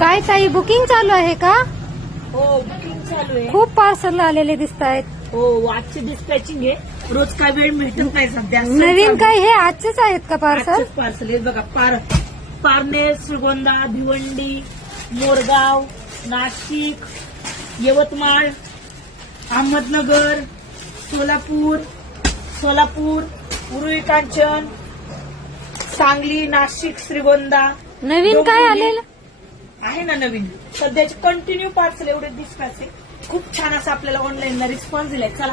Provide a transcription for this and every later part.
काय ताई बुकिंग चालू आहे का? हो, बुकिंग चालू आहे. खूप पार्सल आलेले दिसत आहेत. हो, आजची डिस्पॅचिंग आहे. रोज काय वेळ भेटत नाही सध्या. नवीन काय हे आजचेच आहेत का पार्सल? पार्सल आहे बघा. पारनेर, श्रीगोंदा, भिवंडी, मोरगाव, नाशिक, यवतमाळ, अहमदनगर, सोलापूर, उरुळी कांचन, सांगली, नाशिक, श्रीगोंदा. नवीन काय आलेलं आहे ना नवीन. सध्याचे कंटिन्यू पार्सल एवढे डिस्पॅच आहे. खूप छान असं आपल्याला ऑनलाईन रिस्पॉन्स दिलाय. चला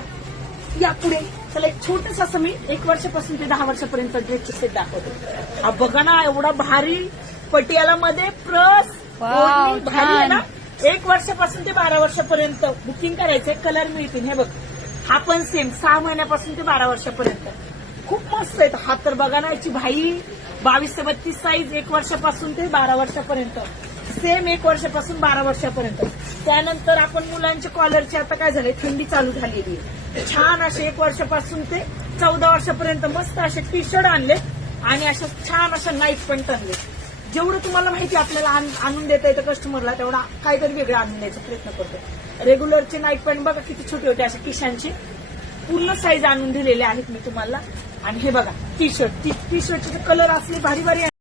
या पुढे. चला एक छोटस असं मी 1 वर्षापासून ते 10 वर्षापर्यंत ड्रेसचे सेट दाखवते. हा बघा ना, एवढा भारी पटियाला मध्ये प्लस वाव, भारी आहे ना. 1 वर्षापासून ते 12 वर्षापर्यंत बुकिंग करायचंय. कलर मिळतील. हे बघ, हा पण सेम 6 महिन्यापासून ते 12 वर्षापर्यंत. खूप मस्त आहेत. हा तर बघा ना, याची भाई 22 ते 32 साईज. 1 वर्षापासून ते 12 वर्षापर्यंत सेम. 1 वर्षापासून 12 वर्षापर्यंत. त्यानंतर आपण मुलांच्या कॉलरची आता काय झालंय, थंडी चालू झालेली आहे. छान असे 1 वर्षापासून ते 14 वर्षापर्यंत मस्त असे टी शर्ट आणले आणि अशा छान अशा नाईट पॅन्ट आणले. जेवढं तुम्हाला माहिती आपल्याला आणून देता येतं कस्टमरला, तेवढा काहीतरी वेगळं आणून द्यायचा प्रयत्न करतो. रेग्युलरचे नाईट पॅन्ट बघा किती छोटे होते, अशा किशांचे पूर्ण साईज आणून दिलेले आहेत मी तुम्हाला. आणि हे बघा टी शर्टचे कलर असले भारी भारी